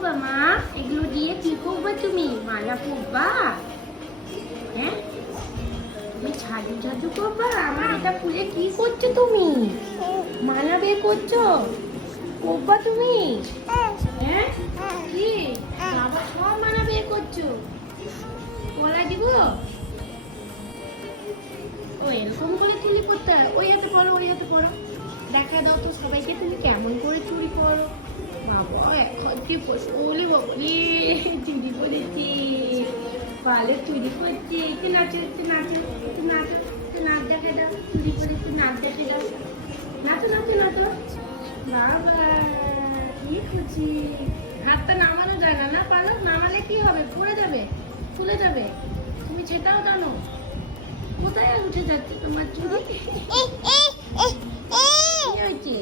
করবা মা? এগুলো দিয়ে কি করবা তুমি? মালা পরবা? হ্যাঁ, তুমি সাজু সাজু করবা? আমার এটা খুলে কি করছো তুমি? মালা বের করছো? করবা তুমি? হ্যাঁ, কি বাবা সব মালা বের করছো? পলা দিব? ও এরকম করে চুরি করতে হয়? ওই হাতে পড়ো, ওই হাতে পড়ো। দেখা দাও তো সবাইকে তুমি কেমন করে চুরি করো। বাবা এখন কি বলি বলি চুরি করেছি, ভালো চুরি করছি। একটু নাচো, একটু নাচো, একটু নাচো, একটু নাচ দেখা দাও। চুরি করে একটু নাচ দেখে দাও। নাচো নাচো নাচো। বাবা কি খুশি। হাতটা নামানো যায় না, না পারো? নামালে কি হবে? পড়ে যাবে, খুলে যাবে। তুমি সেটাও জানো। কোথায় উঠে যাচ্ছে তোমার চুরি? কি হয়েছে?